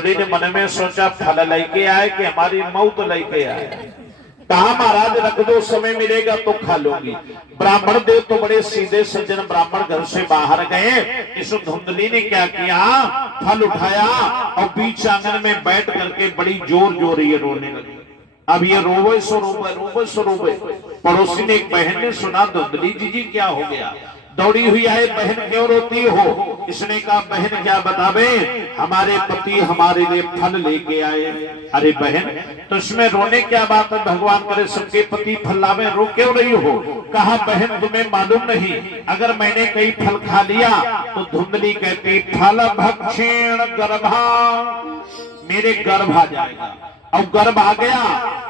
धुंधली ने मन में सोचा फल लेके आए कि हमारी मौत लेके आए। कहा महाराज रख दो, समय मिलेगा तो खा लूंगी। ब्राह्मण देव तो बड़े सीधे सज्जन ब्राह्मण घर से बाहर गए। इस धुंधली ने क्या किया, फल उठाया और बीच आंगन में बैठ करके बड़ी जोर जोर ये रोने लगी। अब ये रोवे सो रोवे रोवे सो रोवे। पड़ोसी ने एक बहन ने सुना, धुंधली जी क्या हो गया, दौड़ी हुई आए, बहन क्यों रोती हो? इसने कहा बहन क्या बतावे, हमारे पति हमारे लिए फल लेके आए। अरे बहन तो इसमें रोने क्या बात है, भगवान करे सबके पति फल लावे, रो क्यों रही हो? कहा बहन तुम्हें मालूम नहीं, अगर मैंने कई फल खा लिया तो धुंधली कहती फल भक्षेण गर्भा, मेरे गर्भ आ जाएगा, और गर्भ आ गया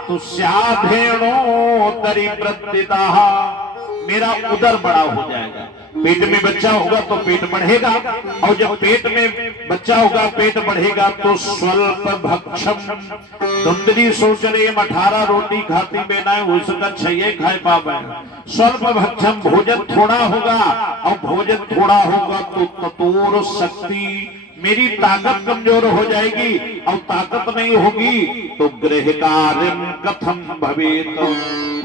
तो स्याधेणो तरी प्रत्यता, मेरा उदर बड़ा हो जाएगा। पेट में बच्चा होगा तो पेट बढ़ेगा, और जब पेट में बच्चा होगा पेट बढ़ेगा तो स्वल्प भक्षम। धुंधली सोच रही 18 रोटी खाती बेना है, उसका 6 खाए पावे। स्वल्प भक्षम, भोजन थोड़ा होगा, और भोजन थोड़ा होगा तो ततोर शक्ति, मेरी ताकत कमजोर हो जाएगी, और ताकत नहीं होगी तो गृह कार्य कथम भवेत,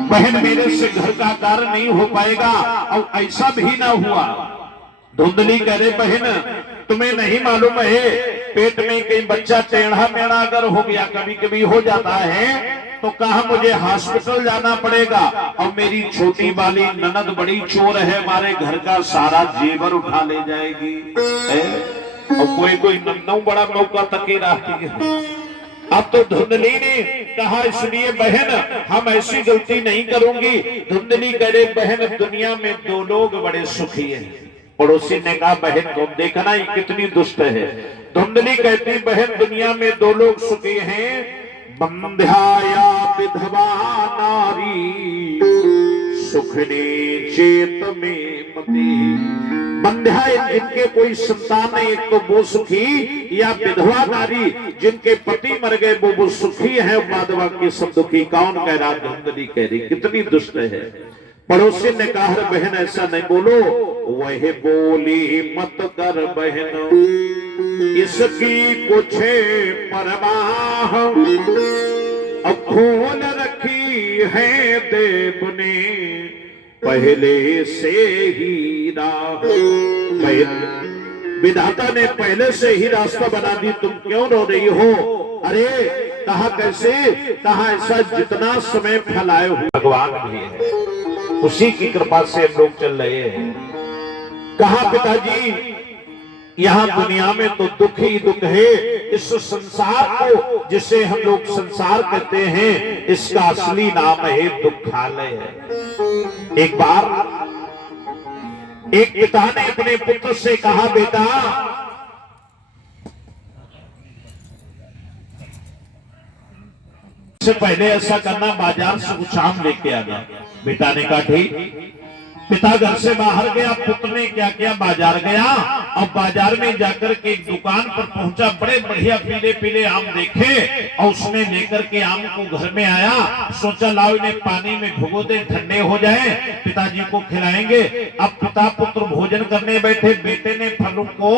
बहन मेरे से घर का कार्य नहीं हो पाएगा। और ऐसा भी ना हुआ। धुंधली कह रहे बहन तुम्हें नहीं मालूम है, पेट में कहीं बच्चा टेढ़ा मेढ़ा अगर हो गया, कभी कभी हो जाता है, तो कहा मुझे हॉस्पिटल जाना पड़ेगा, और मेरी छोटी वाली ननद बड़ी चोर है, हमारे घर का सारा जेवर उठा ले जाएगी। और कोई कोई नन्नू बड़ा मौका तके रहती है। अब तो धुंधली ने कहा इसलिए बहन हम ऐसी गलती नहीं करूंगी। धुंधली कह रहे बहन दुनिया में 2 लोग बड़े सुखी हैं। पड़ोसी ने कहा बहन तुम देखना ये कितनी दुष्ट है। धुंधली कहती बहन दुनिया में 2 लोग सुखी हैं, बंध्याया विधवा नारी सुखने चेत में मती। बंध्या जिनके कोई संतान नहीं, एक तो वो सुखी, या विधवा नारी जिनके पति मर गए वो सुखी है, माधवा की सब दुखी। कौन कह रहा? धुंधली कह रही कितनी दुष्ट है। पड़ोसी ने कहा बहन ऐसा नहीं बोलो। वह बोली मत कर बहन इसकी कुछ परवाह, अब खोल रखी है देव ने पहले से ही राह, विधाता ने पहले से ही रास्ता बना दी, तुम क्यों रो रही हो? अरे कहा कैसे? कहा ऐसा जितना समय फैलाए हुए भगवान भी है, उसी की कृपा से हम लोग चल रहे हैं। कहा पिताजी यहाँ दुनिया में तो दुख ही दुख है, इस संसार को जिसे हम लोग संसार कहते हैं इसका असली नाम है दुखालय है। एक बार एक पिता ने अपने पुत्र से कहा बेटा से पहले ऐसा करना बाजार से कुछ आम लेके आना। बेटा ने कहा ठीक। पिता घर से बाहर गया, पुत्र ने क्या किया बाजार गया, और बाजार में जाकर के एक दुकान पर पहुंचा, बड़े बढ़िया पीले पीले आम देखे और उसने लेकर के आम को घर में आया। सोचा लाओ इन्हें पानी में भिगो दे ठंडे हो जाए, पिताजी को खिलाएंगे। अब पिता पुत्र भोजन करने बैठे, बेटे ने फलों को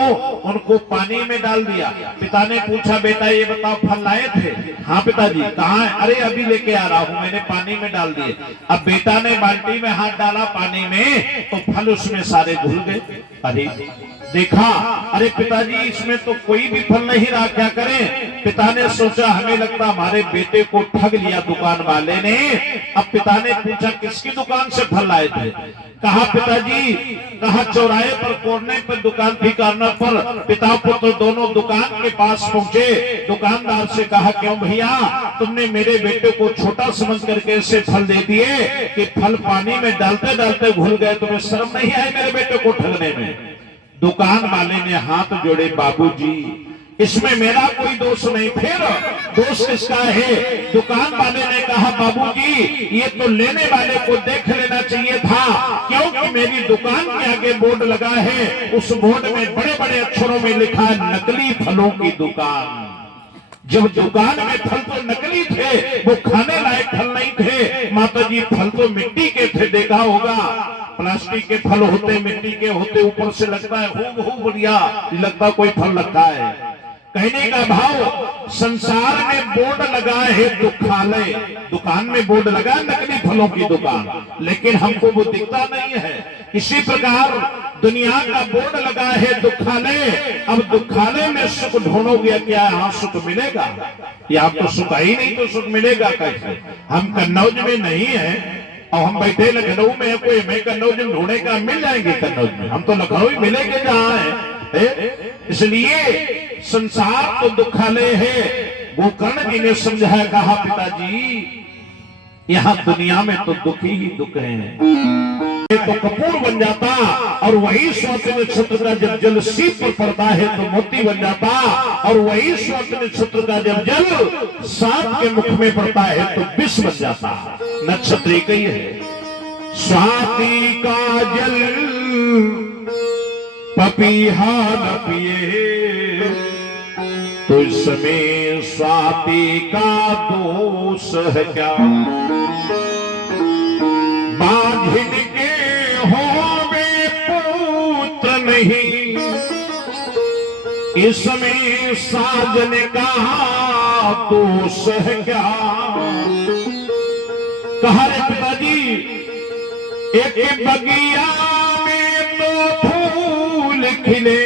उनको पानी में डाल दिया। पिता ने पूछा बेटा ये बताओ फल लाए थे? हाँ पिताजी। कहाँ है? अरे अभी लेके आ रहा हूँ, मैंने पानी में डाल दिए। अब बेटा ने बाल्टी में हाथ डाला पानी में तो फल उसमें सारे घुल गए। अरे देखा, अरे पिताजी इसमें तो कोई भी फल नहीं रहा, क्या करें? पिता ने सोचा हमें लगता हमारे बेटे को ठग लिया दुकान वाले ने। अब पिता ने पूछा किसकी दुकान से फल लाए थे? कहा पिताजी, कहा चौराहे पर कोने पर दुकान थी, कॉर्नर पर। पिता पुत्र दोनों दुकान के पास पहुंचे। दुकानदार से कहा क्यों भैया तुमने मेरे बेटे को छोटा समझ करके ऐसे फल दे दिए कि फल पानी में डालते डालते घुल गए, तुम्हें शर्म नहीं आई मेरे बेटे को ठगने में? दुकान वाले ने हाथ जोड़े, बाबूजी इसमें मेरा कोई दोष नहीं, फिर दोष किसका है? दुकान वाले ने कहा बाबूजी ये तो लेने वाले को देख लेना चाहिए था, क्योंकि मेरी दुकान के आगे बोर्ड लगा है, उस बोर्ड में बड़े बड़े अक्षरों में लिखा है नकली फलों की दुकान। जब दुकान में फल तो नकली थे, वो खाने लायक फल नहीं थे। माताजी फल तो मिट्टी के थे, देखा होगा प्लास्टिक के फल होते, मिट्टी के होते, ऊपर से लगता है हूबहू बढ़िया, लगता कोई फल रखा है। कहने का भाव, संसार में बोर्ड लगा है दुखालय, दुकान में बोर्ड लगा नकली फलों की दुकान, लेकिन हमको वो दिखता नहीं है। इसी प्रकार दुनिया का बोर्ड लगा है दुखालय। अब दुखालय में सुख ढूंढोगे क्या यहाँ सुख मिलेगा? या आपको सुख ही नहीं तो सुख मिलेगा कैसे? हम कन्नौज में नहीं है और हम बैठे लखनऊ में, कोई हमें कन्नौज में ढूंढे का मिल जाएंगे कन्नौज में, हम तो लखनऊ ही मिलेंगे जहाँ है। इसलिए संसार तो दुखालय है। गोकर्ण जी ने समझाया, कहा पिताजी यहाँ दुनिया में तो दुख ही दुख है। तो कपूर बन जाता और वही स्वाति नक्षत्र का जब जल सीप पर पड़ता है तो मोती बन जाता, और वही स्वाति नक्षत्र का जब जल सांप के मुख में पड़ता है तो विष बन जाता। नक्षत्र एक ही है। स्वाति का जल पपीहा न पिए, तो इसमें स्वाति का दोष है क्या? बाधिन के होवे पुत्र नहीं, इसमें साजन का दोष है क्या? कहा रे पिताजी, एक बगिया में दो फूल खिले,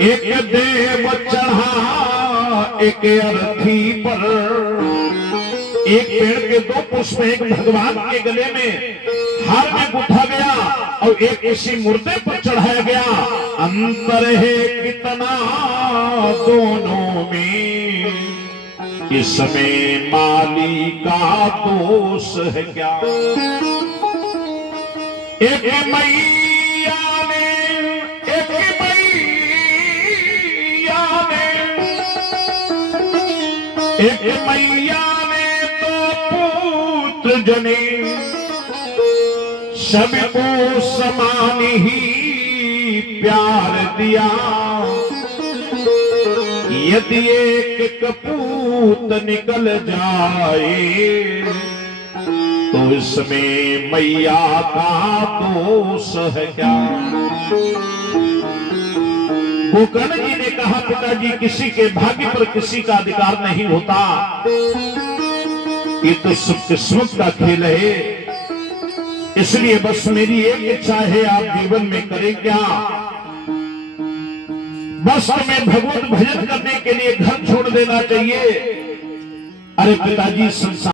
एक देव चढ़ा एक अर्थी पर। एक पेड़ के दो पुष्प, एक भगवान के गले में हार में गुथा गया और एक इसी मुर्दे पर चढ़ाया गया। अंतर है कितना दोनों में, इसमें माली का दोष है क्या? एक मैया ने, एक मैया ने, एक मैया जने सबको समान ही प्यार दिया। यदि एक कपूत निकल जाए तो इसमें मैया का दोष है क्या? गोकर्ण जी ने कहा, पिताजी किसी के भाग्य पर किसी का अधिकार नहीं होता, ये तो सब किस्मत का खेल है। इसलिए बस मेरी एक इच्छा है, आप जीवन में करें क्या? बस तुम्हें भगवत भजन करने के लिए घर छोड़ देना चाहिए। अरे पिताजी, संसार